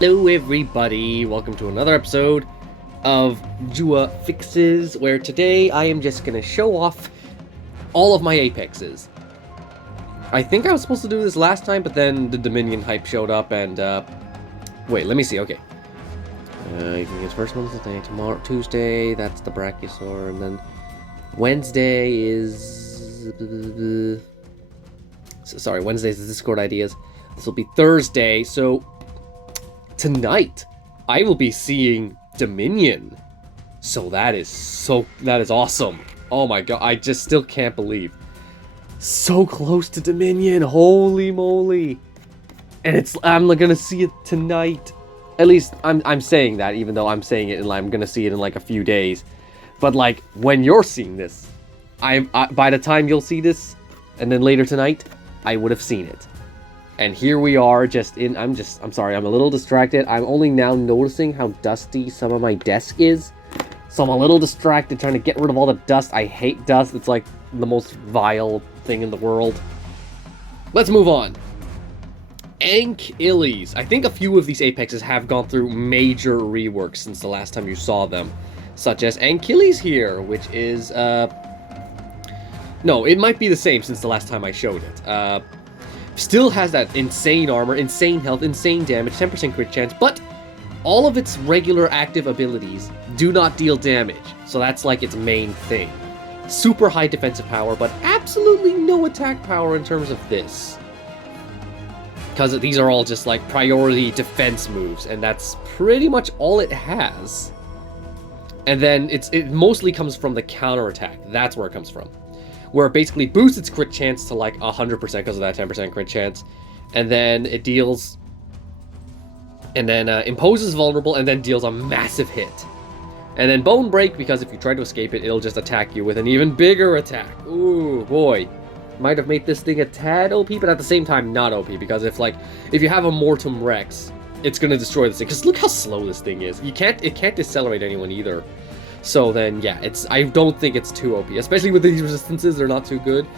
Hello everybody, welcome to another episode of JWA Fixes, where today I am just gonna show off all of my Apexes. I think I was supposed to do this last time, but then the Dominion hype showed up and, wait, let me see, okay. You can use first Wednesday, tomorrow, Tuesday, that's the Brachiosaur, and then Wednesday is... Sorry, Wednesday is the Discord ideas. This will be Thursday, so... Tonight, I will be seeing Dominion. So that is awesome. Oh my god, I just still can't believe. So close to Dominion, holy moly. And I'm gonna see it tonight. At least I'm saying that, even though I'm saying it and I'm gonna see it in like a few days. But like, when you're seeing this, by the time you'll see this, and then later tonight, I would have seen it. And here we are, I'm sorry, I'm a little distracted. I'm only now noticing how dusty some of my desk is. So I'm a little distracted trying to get rid of all the dust. I hate dust. It's like the most vile thing in the world. Let's move on. Ankyles. I think a few of these Apexes have gone through major reworks since the last time you saw them. Such as Ankyles here, which is, no, it might be the same since the last time I showed it. Still has that insane armor, insane health, insane damage, 10% crit chance, but all of its regular active abilities do not deal damage, so that's like its main thing. Super high defensive power, but absolutely no attack power in terms of this. Because these are all just like priority defense moves, and that's pretty much all it has. And then it mostly comes from the counterattack, that's where it comes from. Where it basically boosts its crit chance to like 100% because of that 10% crit chance. And then it deals... And then imposes vulnerable and then deals a massive hit. And then Bone Break, because if you try to escape it, it'll just attack you with an even bigger attack. Ooh, boy. Might have made this thing a tad OP, but at the same time not OP. Because if you have a Mortem Rex, it's going to destroy this thing. Because look how slow this thing is. It can't decelerate anyone either. So then, yeah, I don't think it's too OP. Especially with these resistances, they're not too good.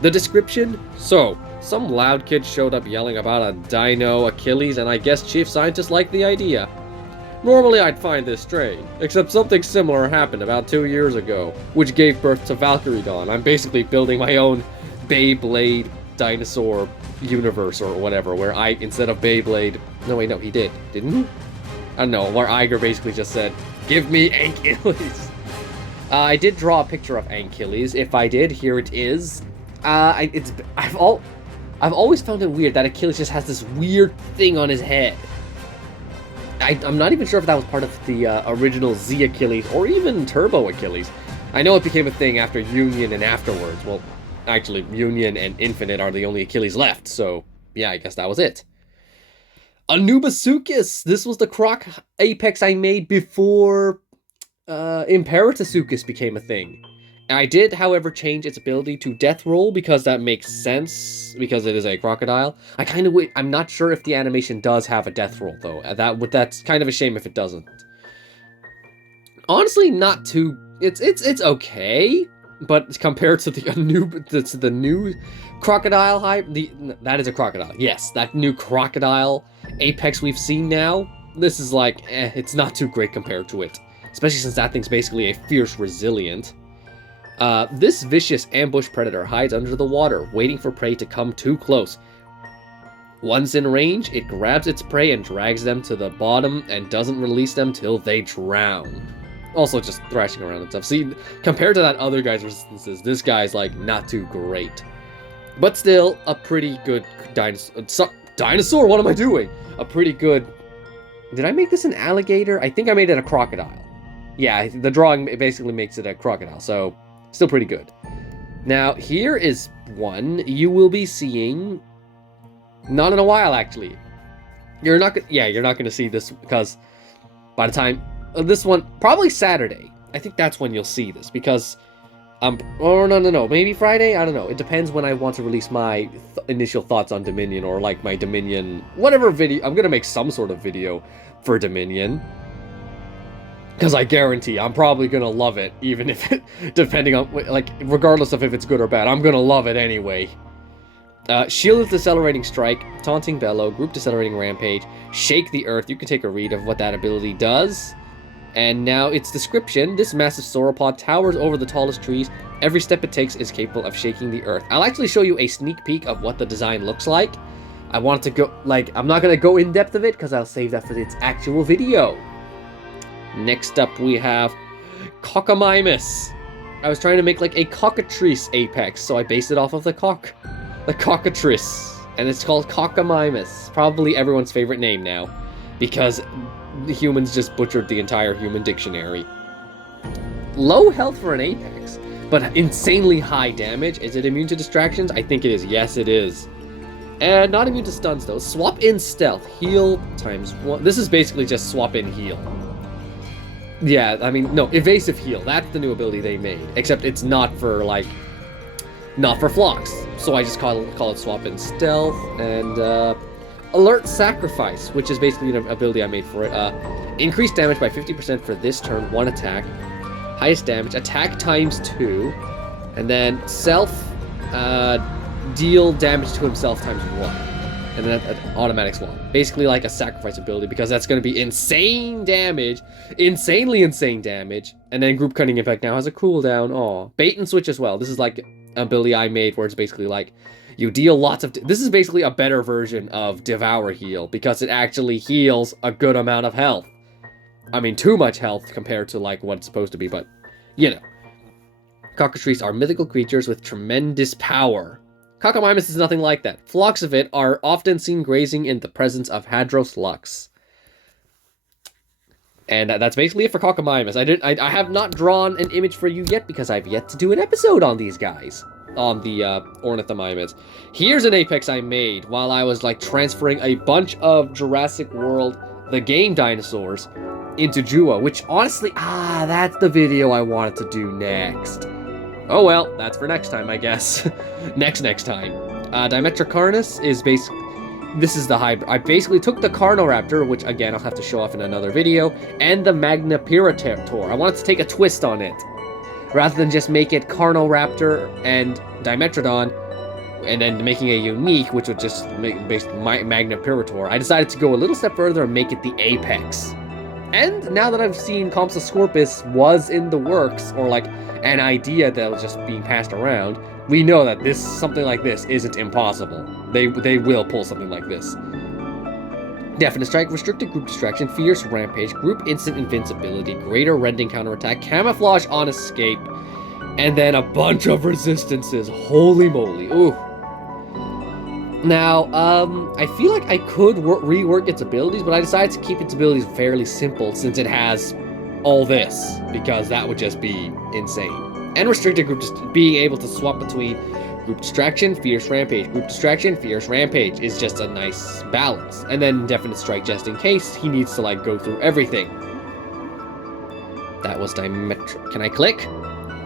The description? So, some loud kid showed up yelling about a dino Achilles, and I guess chief scientists liked the idea. Normally I'd find this strange, except something similar happened about 2 years ago, which gave birth to Valkyrie Dawn. I'm basically building my own Beyblade dinosaur universe or whatever, where instead of Beyblade... No, wait, no, he did. Didn't he? I don't know, where Iger basically just said, "Give me Ankyles." I did draw a picture of Ankyles. If I did, here it is. I've always found it weird that Achilles just has this weird thing on his head. I'm not even sure if that was part of the original Z Achilles or even Turbo Achilles. I know it became a thing after Union and afterwards. Well, actually, Union and Infinite are the only Achilles left, so yeah, I guess that was it. Anubisuchus! This was the Croc Apex I made before Imperatasuchus became a thing. I did, however, change its ability to Death Roll because that makes sense, because it is a crocodile. I'm not sure if the animation does have a Death Roll, though. That's kind of a shame if it doesn't. Honestly, not too... It's okay, but compared to the new crocodile hype, that is a crocodile. Yes, that new crocodile Apex we've seen now, this is like, it's not too great compared to it. Especially since that thing's basically a fierce resilient. This vicious ambush predator hides under the water, waiting for prey to come too close. Once in range, it grabs its prey and drags them to the bottom and doesn't release them till they drown. Also just thrashing around and stuff. See, compared to that other guy's resistances, this guy's like not too great. But still, a pretty good dinosaur? What am I doing? A pretty good... Did I make this an alligator? I think I made it a crocodile. Yeah, the drawing basically makes it a crocodile, so still pretty good. Now, here is one you will be seeing not in a while, actually. You're not gonna see this because by the time this one, probably Saturday. I think that's when you'll see this because oh no, maybe Friday. I don't know. It depends when I want to release my initial thoughts on Dominion or like my Dominion whatever video. I'm gonna make some sort of video for Dominion. Because I guarantee I'm probably going to love it, even if it, depending on, like, regardless of if it's good or bad, I'm going to love it anyway. Shield Decelerating Strike, Taunting Bellow, Group Decelerating Rampage, Shake the Earth. You can take a read of what that ability does. And now its description. This massive sauropod towers over the tallest trees. Every step it takes is capable of shaking the earth. I'll actually show you a sneak peek of what the design looks like. I want to go, like, I'm not going to go in depth of it because I'll save that for its actual video. Next up we have Cockamymus. I was trying to make like a cockatrice apex, so I based it off of the cockatrice. And it's called Cockamymus. Probably everyone's favorite name now, because the humans just butchered the entire human dictionary. Low health for an apex, but insanely high damage. Is it immune to distractions? I think it is. Yes, it is. And not immune to stuns, though. Swap in stealth. Heal times 1. This is basically just swap in heal. Yeah, I mean, no, evasive heal. That's the new ability they made. Except it's not for, like, not for Phlox. So I just call it swap in stealth. And, Alert Sacrifice, which is basically an ability I made for it. Increased damage by 50% for this turn, 1 attack. Highest damage, attack times 2. And then self, deal damage to himself times 1. And then an automatic swap. Basically like a sacrifice ability, because that's going to be insane damage. Insanely insane damage. And then group cutting effect now has a cooldown. Aw. Bait and switch as well. This is like an ability I made where it's basically like, you deal lots of... This is basically a better version of Devour Heal, because it actually heals a good amount of health. I mean, too much health compared to, like, what it's supposed to be, but, you know. Cockatrices are mythical creatures with tremendous power. Cockamymus is nothing like that. Flocks of it are often seen grazing in the presence of Hadros Lux. And that's basically it for Cockamymus. I have not drawn an image for you yet, because I've yet to do an episode on these guys. On the Ornithomymids. Here's an apex I made while I was like transferring a bunch of Jurassic World, the game dinosaurs, into JWA, which honestly, that's the video I wanted to do next. Oh well, that's for next time, I guess. next time. Dimetricarnus is basically, this is the hybrid. I basically took the Carnoraptor, which again I'll have to show off in another video, and the Magnapirator. I wanted to take a twist on it. Rather than just make it Carnoraptor and Dimetrodon, and then making a unique, which would just make based Magnapirator, I decided to go a little step further and make it the Apex. And now that I've seen Compsognathus was in the works, or like an idea that was just being passed around, we know that something like this isn't impossible. They will pull something like this. Definite Strike, Restricted Group Distraction, Fierce Rampage, Group Instant Invincibility, Greater Rending Counterattack, Camouflage on Escape, and then a bunch of resistances. Holy moly. Ooh. Now, I feel like I could rework its abilities, but I decided to keep its abilities fairly simple since it has all this, because that would just be insane. And Restricted Group, just being able to swap between Group Distraction, Fierce Rampage. Group Distraction, Fierce Rampage is just a nice balance. And then Definite Strike just in case he needs to, like, go through everything. That was Dimetro. Can I click?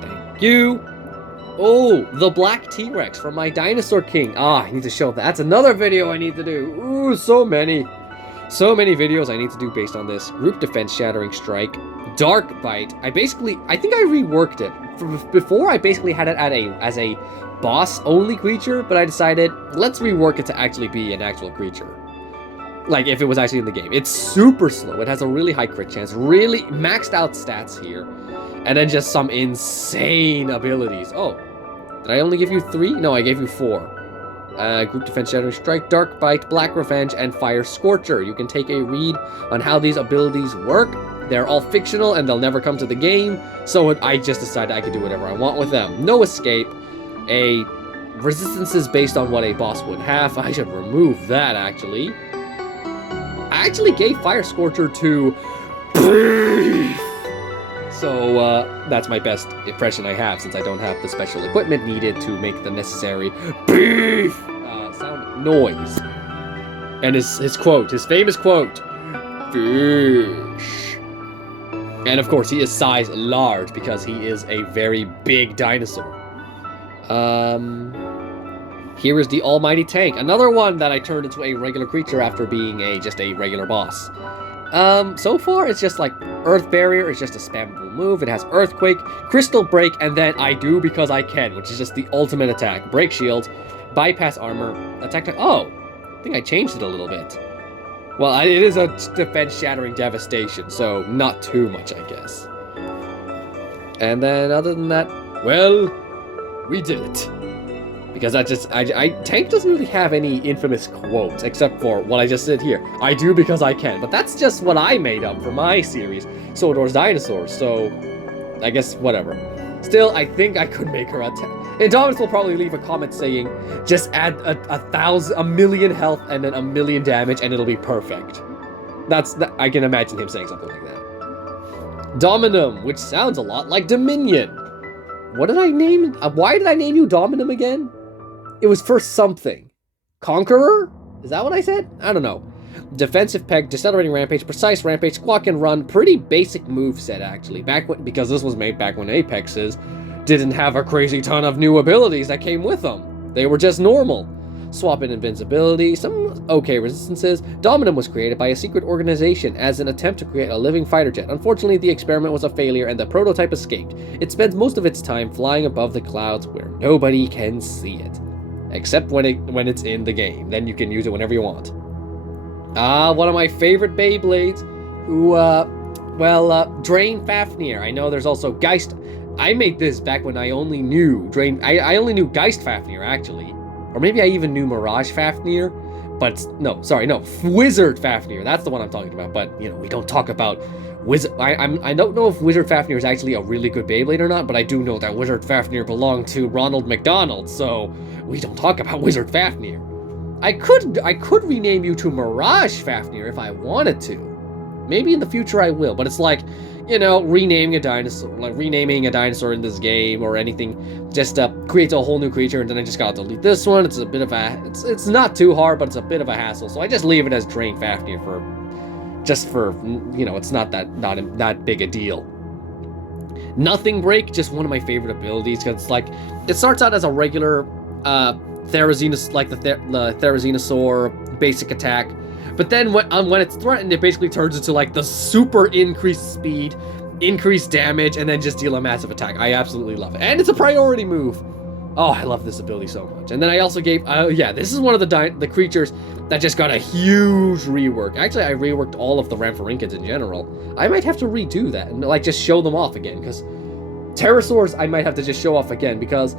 Thank you. Oh, the Black T-Rex from my Dinosaur King. I need to show that. That's another video I need to do. Ooh, so many. So many videos I need to do based on this. Group Defense, Shattering Strike, Dark Bite. I think I reworked it. Before, I basically had it as a boss-only creature, but I decided, let's rework it to actually be an actual creature. Like, if it was actually in the game. It's super slow. It has a really high crit chance. Really maxed out stats here. And then just some insane abilities. Oh, did I only give you 3? No, I gave you 4. Group Defense, Shattering Strike, Dark Bite, Black Revenge, and Fire Scorcher. You can take a read on how these abilities work. They're all fictional, and they'll never come to the game. So I just decided I could do whatever I want with them. No escape. A resistances based on what a boss would have. I should remove that, actually. I actually gave Fire Scorcher to Beef. So, that's my best impression I have, since I don't have the special equipment needed to make the necessary beef sound noise. And his quote, his famous quote, fish. And of course, he is size large, because he is a very big dinosaur. Here is the Almighty Tank, another one that I turned into a regular creature after being just a regular boss. So far, it's just like Earth Barrier is just a spammable move. It has Earthquake, Crystal Break, and then I do because I can, which is just the ultimate attack. Break Shield, bypass armor, attack type. Oh, I think I changed it a little bit. Well, it is a defense-shattering devastation, so not too much, I guess. And then other than that, well, we did it. Because Tank doesn't really have any infamous quotes, except for what I just said here. I do because I can, but that's just what I made up for my series, Sodor's Dinosaurs, so I guess whatever. Still, I think I could make her Indominus will probably leave a comment saying, just add a million health and then a million damage and it'll be perfect. I can imagine him saying something like that. Dominum, which sounds a lot like Dominion. What did I name? Why did I name you Dominum again? It was for something. Conqueror? Is that what I said? I don't know. Defensive peg, decelerating rampage, precise rampage, squawk and run. Pretty basic move set actually. Because this was made back when Apexes didn't have a crazy ton of new abilities that came with them. They were just normal. Swap in invincibility, some okay resistances. Dominum was created by a secret organization as an attempt to create a living fighter jet. Unfortunately, the experiment was a failure and the prototype escaped. It spends most of its time flying above the clouds where nobody can see it. Except when it's in the game. Then you can use it whenever you want. One of my favorite Beyblades, Drain Fafnir. I know there's also Geist. I made this back when I only knew I only knew Geist Fafnir, actually. Or maybe I even knew Mirage Fafnir. But, Wizard Fafnir. That's the one I'm talking about. But, we don't talk about Wizard. I don't know if Wizard Fafnir is actually a really good Beyblade or not, but I do know that Wizard Fafnir belonged to Ronald McDonald, so we don't talk about Wizard Fafnir. I could rename you to Mirage Fafnir if I wanted to. Maybe in the future I will, but it's like, renaming a dinosaur in this game or anything just creates a whole new creature, and then I just gotta delete this one. It's a bit of it's not too hard, but it's a bit of a hassle, so I just leave it as Drain Fafnir for it's not that big a deal. Nothing Break, just one of my favorite abilities, because it starts out as a regular Therizinosaur, like the Therizinosaur basic attack, but then when it's threatened, it basically turns into like the super increased speed, increased damage, and then just deal a massive attack. I absolutely love it, and it's a priority move. Oh, I love this ability so much. And then I also gave, this is one of the creatures that just got a huge rework. Actually, I reworked all of the Ramphorinkins in general. I might have to redo that and just show them off again, because Pterosaurs I might have to just show off again, because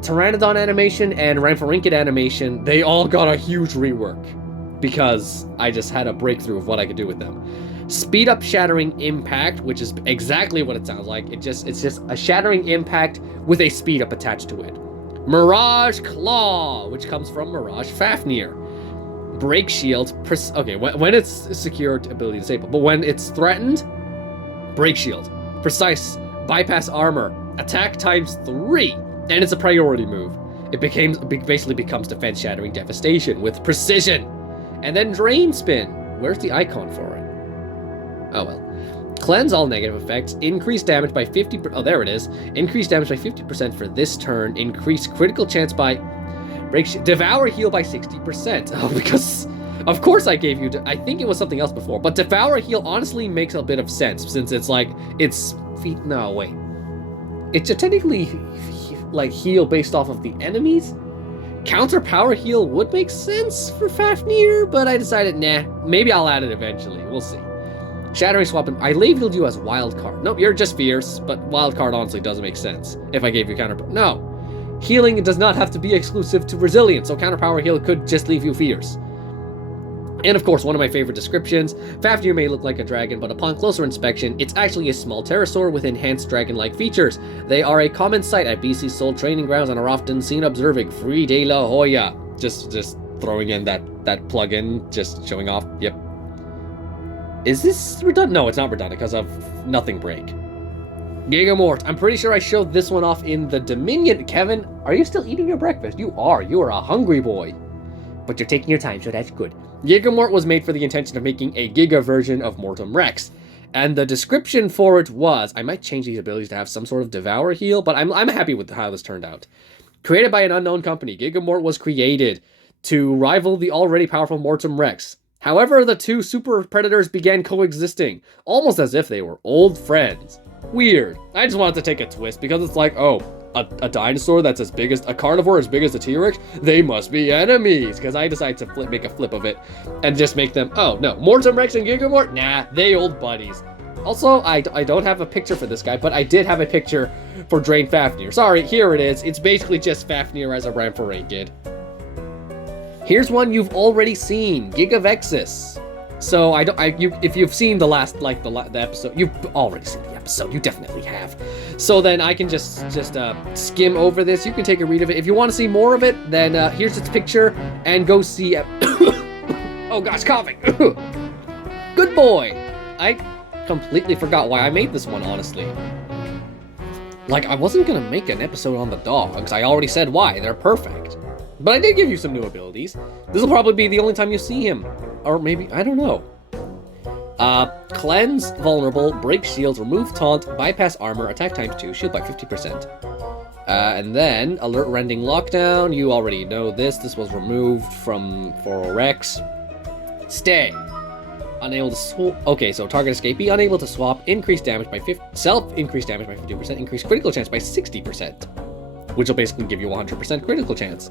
Pteranodon animation and Ramphorinkin animation, they all got a huge rework, because I just had a breakthrough of what I could do with them. Speed up Shattering Impact, which is exactly what it sounds like. It's just a Shattering Impact with a speed up attached to it. Mirage Claw, which comes from Mirage Fafnir. Break Shield. When it's secured, ability disabled, but when it's threatened, Break Shield. Precise. Bypass Armor. Attack ×3, and it's a priority move. It basically becomes Defense Shattering Devastation with precision. And then Drain Spin. Where's the icon for it? Oh well. Cleanse all negative effects. Increase damage by 50%. Oh, there it is. Increase damage by 50% for this turn. Increase critical chance by Devour Heal by 60%. Oh, because of course I gave you. I think it was something else before, but Devour Heal honestly makes a bit of sense, since it's feet. No, wait. It's technically like heal based off of the enemies. Counter Power Heal would make sense for Fafnir, but I decided, nah, maybe I'll add it eventually. We'll see. Shattering Swap, I labeled you as Wild Card. Nope, you're just fierce, but Wild Card honestly doesn't make sense if I gave you Counter. No. Healing does not have to be exclusive to Resilience, so Counter Power Heal could just leave you fierce. And of course, one of my favorite descriptions, Fafnir may look like a dragon, but upon closer inspection, it's actually a small pterosaur with enhanced dragon-like features. They are a common sight at BC's Soul training grounds and are often seen observing Free de la Hoya. Just throwing in that plug-in, just showing off. Yep. Is this redundant? No, it's not redundant because of Nothing Break. Gigamort. I'm pretty sure I showed this one off in the Dominion. Kevin, are you still eating your breakfast? You are. You are a hungry boy. But you're taking your time, so that's good. Gigamort was made for the intention of making a Giga version of Mortem Rex. And the description for it was, I might change these abilities to have some sort of Devour Heal, but I'm happy with how this turned out. Created by an unknown company, Gigamort was created to rival the already powerful Mortem Rex. However, the two super predators began coexisting, almost as if they were old friends. Weird. I just wanted to take a twist, because it's like, oh, a dinosaur that's as big as a carnivore, as big as a T-Rex, they must be enemies. Because I decided to make a flip of it and just make them, oh no, Mortem Rex and Gigamort? Nah, they old buddies. Also, I don't have a picture for this guy, but I did have a picture for Drain Fafnir. Sorry, here it is. It's basically just Fafnir as a Rampharay kid. Here's one you've already seen, Gigavexus. So if you've seen the last, like the episode, you've already seen the episode. You definitely have. So then I can just skim over this. You can take a read of it. If you want to see more of it, then here's its picture and go see. Oh gosh, coughing. Good boy. I completely forgot why I made this one, honestly. Like, I wasn't gonna make an episode on the dogs. I already said why. They're perfect. But I did give you some new abilities. This will probably be the only time you see him. Or maybe, I don't know. Cleanse, vulnerable, break shields, remove taunt, bypass armor, attack times 2, shield by 50%. And then, alert rending lockdown. You already know this. This was removed from 4Rex. Stay. Unable to swap. Okay, so target escapee, unable to swap, increase damage by 50%, increase damage by 50%, increase critical chance by 60%, which will basically give you 100% critical chance.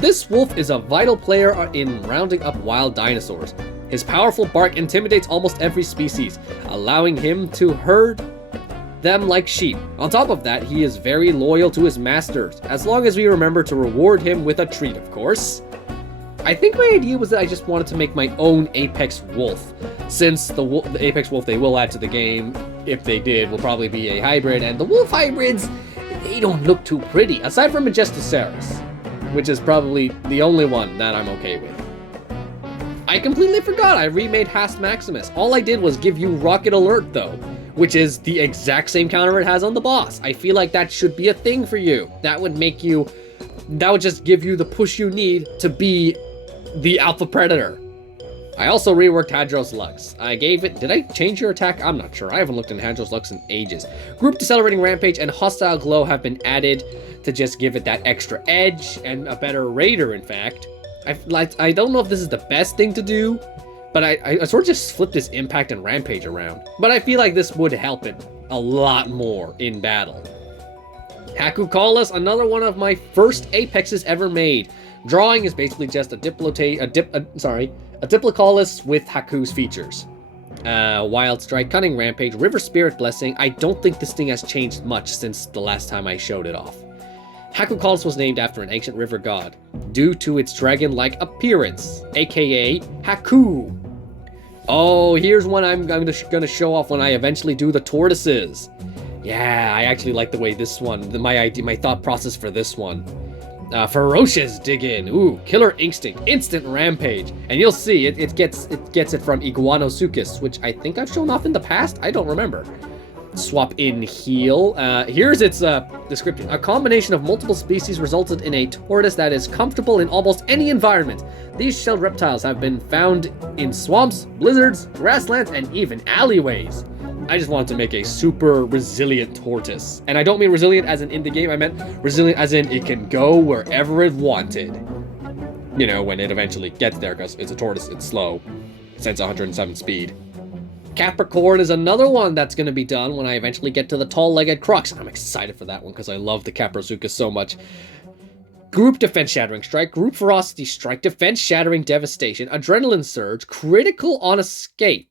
This wolf is a vital player in rounding up wild dinosaurs. His powerful bark intimidates almost every species, allowing him to herd them like sheep. On top of that, he is very loyal to his masters, as long as we remember to reward him with a treat, of course. I think my idea was that I just wanted to make my own Apex Wolf, since the Apex Wolf they will add to the game, if they did, will probably be a hybrid, and the wolf hybrids, they don't look too pretty, aside from Majestosaurus, which is probably the only one that I'm okay with. I completely forgot I remade Hast Maximus. All I did was give you Rocket Alert, though, which is the exact same counter it has on the boss. I feel like that should be a thing for you. That would just give you the push you need to be the Alpha Predator. I also reworked Hadros Lux. I gave it... Did I change your attack? I'm not sure. I haven't looked in Hadros Lux in ages. Group Decelerating Rampage and Hostile Glow have been added to just give it that extra edge and a better Raider, in fact. I don't know if this is the best thing to do, but I sort of just flipped this Impact and Rampage around. But I feel like this would help it a lot more in battle. Hakukalas, another one of my first Apexes ever made. Drawing is basically just a Diplocaulus with Haku's features. Wild Strike, Cunning Rampage, River Spirit Blessing. I don't think this thing has changed much since the last time I showed it off. Hakukaulus was named after an ancient river god, due to its dragon-like appearance, aka Haku. Oh, here's one I'm gonna show off when I eventually do the tortoises. Yeah, I actually like the way this one, my thought process for this one. Ferocious Dig In. Ooh, Killer Instinct, Instant Rampage. And you'll see, it gets it from Iguanosuchus, which I think I've shown off in the past? I don't remember. Swap in Heal. Here's its description. A combination of multiple species resulted in a tortoise that is comfortable in almost any environment. These shelled reptiles have been found in swamps, blizzards, grasslands, and even alleyways. I just wanted to make a super resilient tortoise. And I don't mean resilient as in the game, I meant resilient as in it can go wherever it wanted. You know, when it eventually gets there, because it's a tortoise, it's slow. Since 107 speed. Capricorn is another one that's going to be done when I eventually get to the tall-legged Crux. I'm excited for that one because I love the Caprosuchus so much. Group Defense Shattering Strike, Group Ferocity Strike, Defense Shattering Devastation, Adrenaline Surge, Critical on Escape.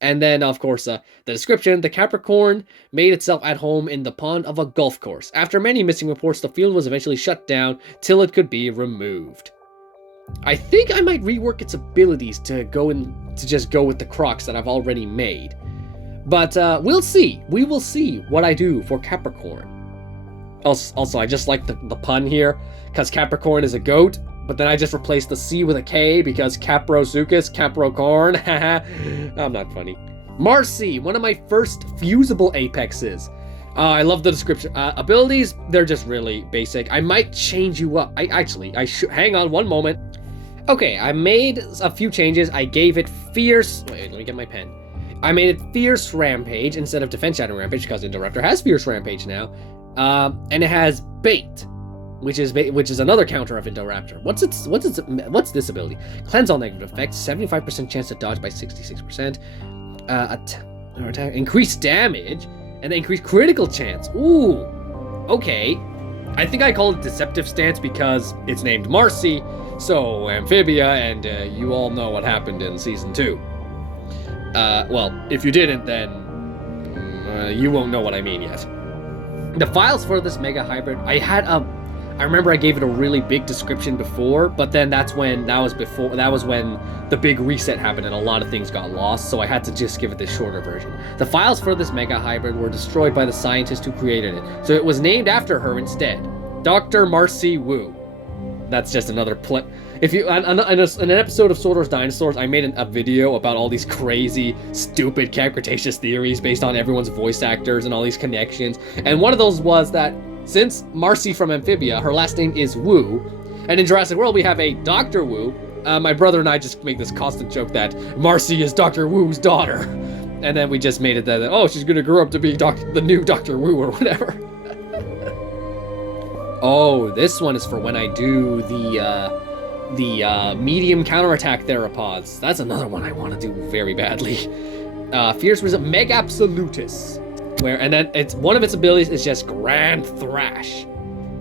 And then, of course, the description, the Capricorn made itself at home in the pond of a golf course. After many missing reports, the field was eventually shut down till it could be removed. I think I might rework its abilities to just go with the Crocs that I've already made. But we'll see. We will see what I do for Capricorn. Also, I just like the pun here, because Capricorn is a goat, but then I just replaced the C with a K because Caprosuchus, Capricorn, haha, I'm not funny. Marcy, one of my first fusible Apexes. I love the description. Abilities, they're just really basic. I might change you up. Hang on one moment. Okay, I made a few changes. I gave it Fierce, wait, let me get my pen. I made it Fierce Rampage instead of Defense Shattering Rampage because Interruptor has Fierce Rampage now. And it has Bait, which is another counter of Indoraptor. What's this ability? Cleanse all negative effects, 75% chance to dodge by 66%. Attack, increase damage, and then increase critical chance. Ooh, okay. I think I call it Deceptive Stance because it's named Marcy, so Amphibia, and you all know what happened in Season 2. Well, if you didn't, then you won't know what I mean yet. The files for this Mega Hybrid, I remember I gave it a really big description before, but then that was when the big reset happened and a lot of things got lost, so I had to just give it this shorter version. The files for this Mega Hybrid were destroyed by the scientist who created it, so it was named after her instead. Dr. Marcy Wu. That's just another If you in an episode of Sorter's Dinosaurs, I made a video about all these crazy, stupid, Cretaceous theories based on everyone's voice actors and all these connections, and one of those was that since Marcy from Amphibia, her last name is Wu, and in Jurassic World we have a Dr. Wu, my brother and I just make this constant joke that Marcy is Dr. Wu's daughter, and then we just made it that, oh, she's gonna grow up to be the new Dr. Wu or whatever. Oh, this one is for when I do the medium counterattack theropods. That's another one I want to do very badly. Fierce Result Mega Absolutus. And then one of its abilities is just Grand Thrash.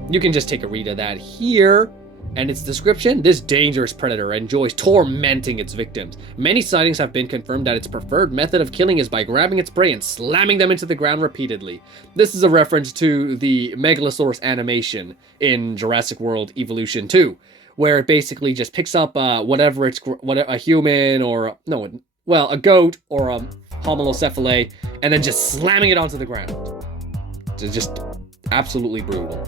You can just take a read of that here. And its description, this dangerous predator enjoys tormenting its victims. Many sightings have been confirmed that its preferred method of killing is by grabbing its prey and slamming them into the ground repeatedly. This is a reference to the Megalosaurus animation in Jurassic World Evolution 2, where it basically just picks up a human or, a goat or a homalocephale, and then just slamming it onto the ground. It's just absolutely brutal.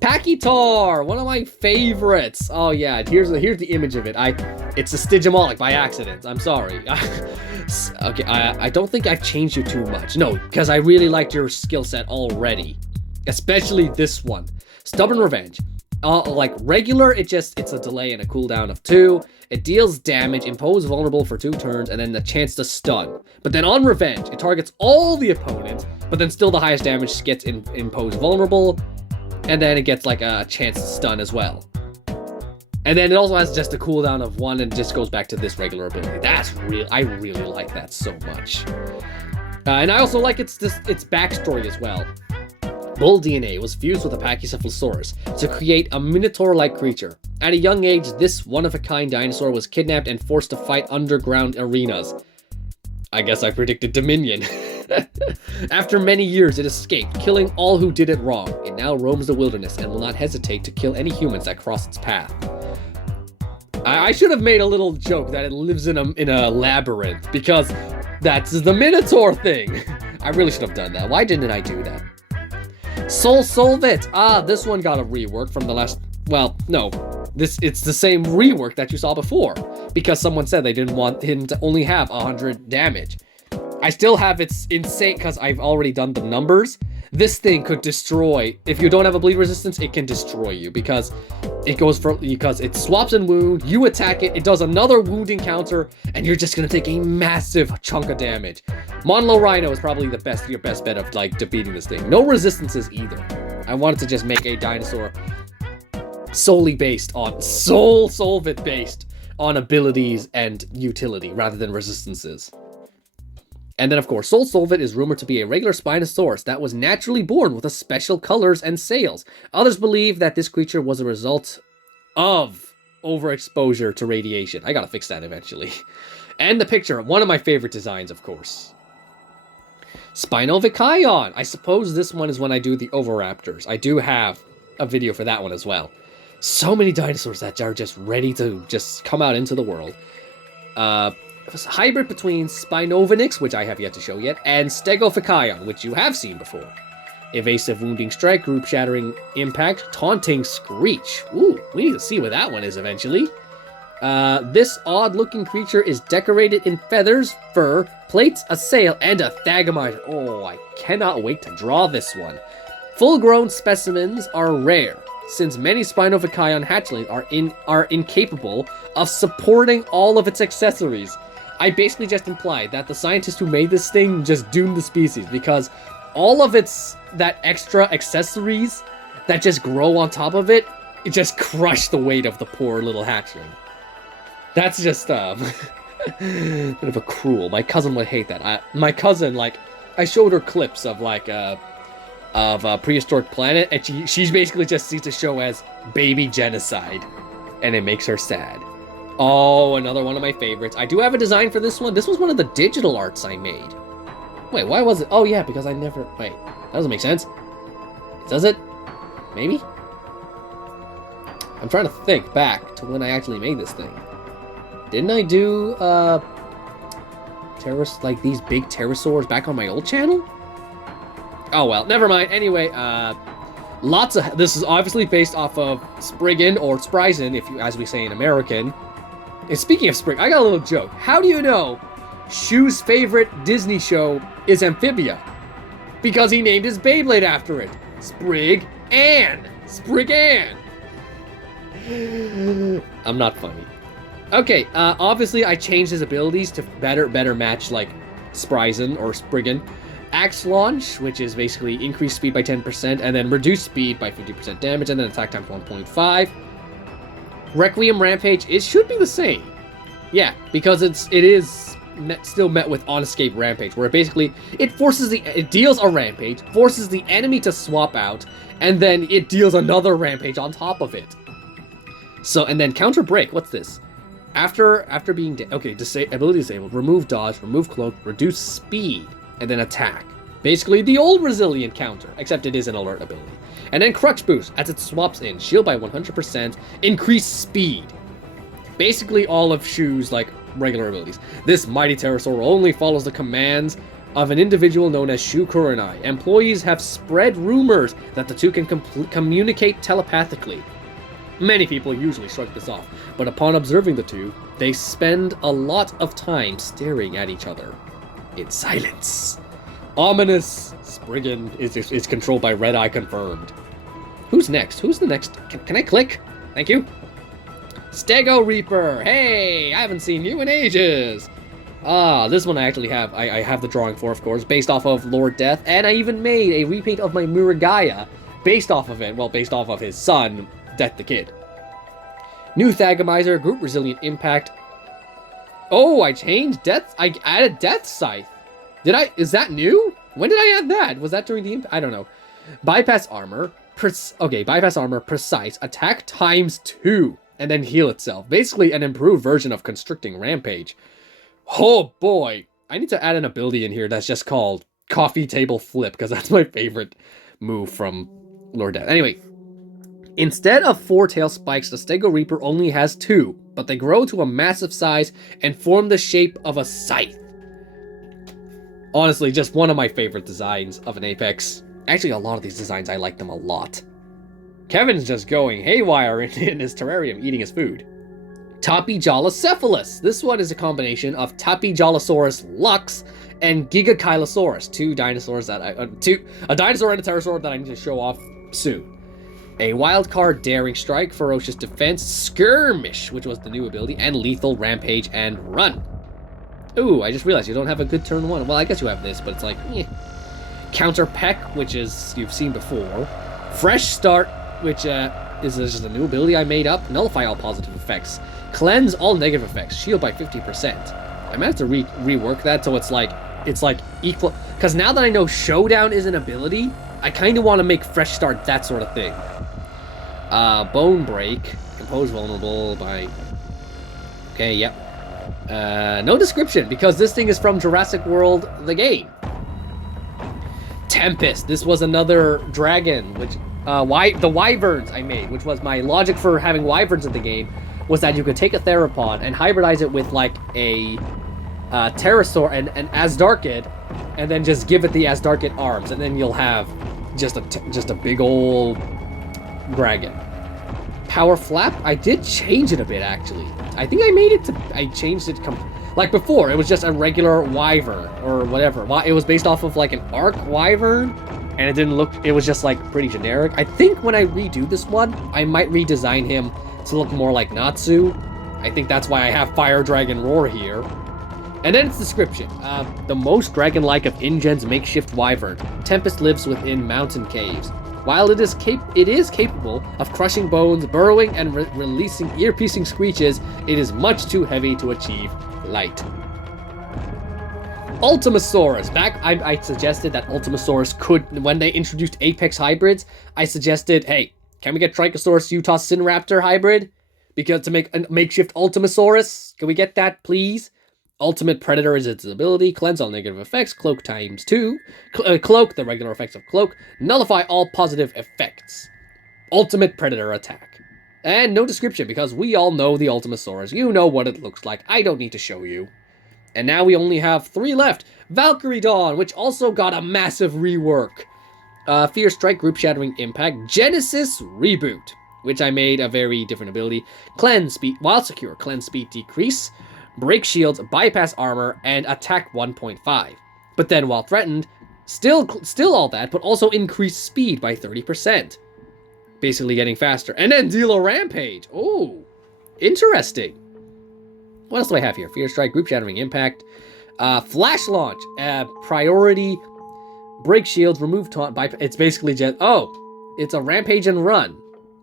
Pachytar, one of my favorites. Oh yeah, here's the image of it. It's a Stygimoloch by accident. I'm sorry. Okay, I don't think I've changed you too much. No, because I really liked your skill set already, especially this one. Stubborn Revenge. Like regular, it's a delay and a cooldown of 2. It deals damage, impose vulnerable for 2 turns, and then the chance to stun. But then on Revenge, it targets all the opponents, but then still the highest damage gets imposed vulnerable, and then it gets like a chance to stun as well. And then it also has just a cooldown of 1 and just goes back to this regular ability. I really like that so much. And I also like its backstory as well. Bull DNA was fused with a Pachycephalosaurus to create a Minotaur-like creature. At a young age, this one-of-a-kind dinosaur was kidnapped and forced to fight underground arenas. I guess I predicted Dominion. After many years, it escaped, killing all who did it wrong. It now roams the wilderness and will not hesitate to kill any humans that cross its path. I should have made a little joke that it lives in a labyrinth, because that's the Minotaur thing. I really should have done that. Why didn't I do that? Soul Solvit! This one got a rework from the last... Well, no. It's the same rework that you saw before, because someone said they didn't want him to only have 100 damage. I still have its insane, because I've already done the numbers. This thing could destroy... If you don't have a bleed resistance, it can destroy you, because it swaps and wound, you attack it, it does another wounding counter, and you're just gonna take a massive chunk of damage. Monlo Rhino is probably your best bet of like defeating this thing. No resistances either. I wanted to just make a dinosaur solely based on Solvit based on abilities and utility rather than resistances. And then, of course, Soul Solvit is rumored to be a regular Spinosaurus that was naturally born with a special colors and sails. Others believe that this creature was a result of overexposure to radiation. I gotta fix that eventually. And the picture, one of my favorite designs, of course. Spinovichion. I suppose this one is when I do the Oviraptors. I do have a video for that one as well. So many dinosaurs that are just ready to just come out into the world. It was a hybrid between Spinovanix, which I have yet to show yet, and Stegophichion, which you have seen before. Evasive Wounding Strike, Group Shattering Impact, Taunting Screech. Ooh, we need to see what that one is eventually. This odd-looking creature is decorated in feathers, fur, plates, a sail, and a Thagomizer. Oh, I cannot wait to draw this one. Full-grown specimens are rare, since many Spinovichion hatchlings are incapable of supporting all of its accessories. I basically just implied that the scientist who made this thing just doomed the species, because all of that extra accessories that just grow on top of it, it just crushed the weight of the poor little hatchling. That's just, bit of a cruel. My cousin would hate that. My cousin, like, I showed her clips of, like, of a prehistoric planet, and she basically just sees the show as baby genocide, and it makes her sad. Oh, another one of my favorites. I do have a design for this one. This was one of the digital arts I made. Wait, why was it? Oh yeah, because I never... Wait, that doesn't make sense. Does it? Maybe? I'm trying to think back to when I actually made this thing. Didn't I do, like these big pterosaurs back on my old channel? Oh well, never mind. Anyway, lots of... This is obviously based off of Spriggan, or Spryzen, if you, as we say in American. And speaking of Sprig, I got a little joke. How do you know Shu's favorite Disney show is Amphibia? Because he named his Beyblade after it. Spriggan. Spriggan. I'm not funny. Okay, obviously I changed his abilities to better match, like, Spryzen or Spriggan. Axe Launch, which is basically increased speed by 10%, and then reduced speed by 50% damage, and then attack time 1.5. Requiem Rampage, it should be the same. Yeah, because it is still met with on-escape Rampage, where it deals a Rampage, forces the enemy to swap out, and then it deals another Rampage on top of it. So, and then Counter Break, what's this? After being ability disabled, remove dodge, remove cloak, reduce speed, and then attack. Basically the old Resilient counter, except it is an alert ability. And then Crutch Boost, as it swaps in, shield by 100%, increase speed. Basically all of Shu's, like, regular abilities. This mighty pterosaur only follows the commands of an individual known as Shu Kurenai. Employees have spread rumors that the two can communicate telepathically. Many people usually shrug this off, but upon observing the two, they spend a lot of time staring at each other in silence. Ominous. Spriggan is controlled by Red Eye confirmed. Who's next? Who's the next? Can I click? Thank you. Stego Reaper. Hey, I haven't seen you in ages. This one I actually have. I have the drawing for, of course, based off of Lord Death, and I even made a repaint of my Muragaya based off of it. Well, based off of his son, Death the Kid. New Thagomizer, Group Resilient Impact. Oh, I changed Death. I added Death Scythe. Did I? Is that new? When did I add that? Was that during the... I don't know. Bypass Armor. Bypass Armor, Precise. Attack ×2. And then heal itself. Basically an improved version of Constricting Rampage. Oh boy. I need to add an ability in here that's just called Coffee Table Flip, because that's my favorite move from Lord Death. Anyway. Instead of 4 tail spikes, the Stego Reaper only has 2, but they grow to a massive size and form the shape of a scythe. Honestly, just one of my favorite designs of an Apex. Actually, a lot of these designs, I like them a lot. Kevin's just going haywire in his terrarium, eating his food. Tapijalocephalus. This one is a combination of Tapijalosaurus Lux and Gigakylosaurus, two dinosaurs that a dinosaur and a pterosaur that I need to show off soon. A wild card, Daring Strike, Ferocious Defense, Skirmish, which was the new ability, and Lethal Rampage and Run. Ooh, I just realized you don't have a good turn 1. Well, I guess you have this, but it's like, eh. Counter Peck, which is you've seen before. Fresh Start, which is just a new ability I made up. Nullify all positive effects. Cleanse all negative effects. Shield by 50%. I might have to rework that so it's like equal. Because now that I know Showdown is an ability, I kind of want to make Fresh Start that sort of thing. Bone Break. Compose vulnerable by... Okay, yep. No description, because this thing is from Jurassic World, the game. Tempest. This was another dragon, which... the wyverns I made, which was my logic for having wyverns in the game, was that you could take a theropod and hybridize it with, like, a pterosaur and an Azdarkid, and then just give it the Azdarkid arms, and then you'll have just a big old dragon. Power Flap, I did change it a bit, actually. I think I changed it, like before, it was just a regular wyvern, or whatever. It was based off of, like, an arc wyvern, and it was just, like, pretty generic. I think when I redo this one, I might redesign him to look more like Natsu. I think that's why I have Fire Dragon Roar here. And then its description. The most dragon-like of InGen's makeshift wyvern, Tempest lives within mountain caves. While it is capable of crushing bones, burrowing, and releasing ear-piercing screeches, it is much too heavy to achieve light. Ultimasaurus. I suggested that Ultimasaurus could, when they introduced Apex hybrids, I suggested, hey, can we get Trichosaurus Utah Sinraptor hybrid? Because to make a makeshift Ultimasaurus, can we get that, please? Ultimate Predator is its ability. Cleanse all negative effects. Cloak times 2. Cloak, the regular effects of Cloak. Nullify all positive effects. Ultimate Predator attack. And no description, because we all know the Ultimasaurus. You know what it looks like. I don't need to show you. And now we only have 3 left. Valkyrie Dawn, which also got a massive rework. Fear Strike, Group Shattering Impact. Genesis Reboot, which I made a very different ability. Cleanse Speed, while secure, Cleanse Speed Decrease. Break Shields, Bypass Armor, and Attack 1.5. But then while threatened, still all that, but also increase speed by 30%. Basically getting faster. And then deal a Rampage. Oh, interesting. What else do I have here? Fear Strike, Group Shattering Impact, Flash Launch, Priority, Break Shields, Remove Taunt, it's basically just, it's a Rampage and Run.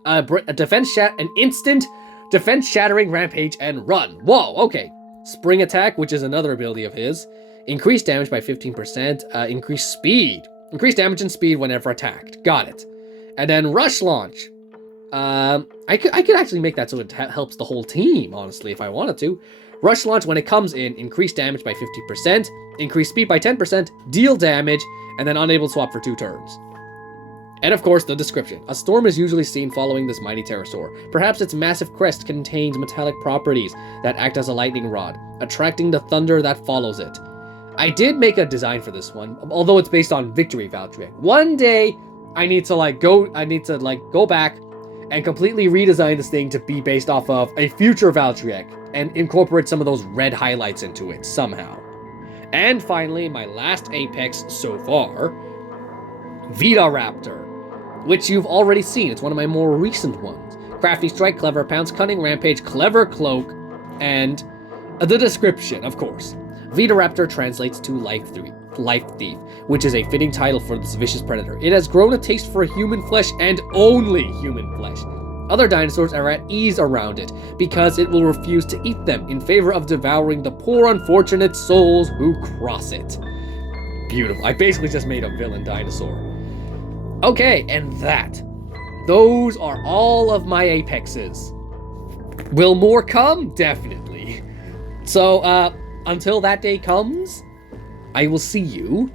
An instant Defense Shattering Rampage and Run. Whoa, okay. Spring Attack, which is another ability of his. Increase damage by 15%, increase speed. Increase damage and speed whenever attacked. Got it. And then Rush Launch. I could actually make that so it helps the whole team, honestly, if I wanted to. Rush Launch, when it comes in, increase damage by 50%, increase speed by 10%, deal damage, and then unable to swap for 2 turns. And of course, the description. A storm is usually seen following this mighty pterosaur. Perhaps its massive crest contains metallic properties that act as a lightning rod, attracting the thunder that follows it. I did make a design for this one, although it's based on Victory Valkyrie. One day, I need to go back and completely redesign this thing to be based off of a future Valkyrie and incorporate some of those red highlights into it somehow. And finally, my last Apex so far, Vita Raptor, which you've already seen. It's one of my more recent ones. Crafty Strike, Clever Pounce, Cunning Rampage, Clever Cloak, and the description, of course. Vita Raptor translates to Life Thief, which is a fitting title for this vicious predator. It has grown a taste for human flesh and only human flesh. Other dinosaurs are at ease around it because it will refuse to eat them in favor of devouring the poor unfortunate souls who cross it. Beautiful. I basically just made a villain dinosaur. Okay, and those are all of my Apexes. Will more come? Definitely. So, until that day comes, I will see you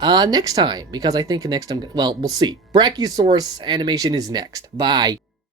next time, because I think next time, well, we'll see. Brachiosaurus animation is next. Bye.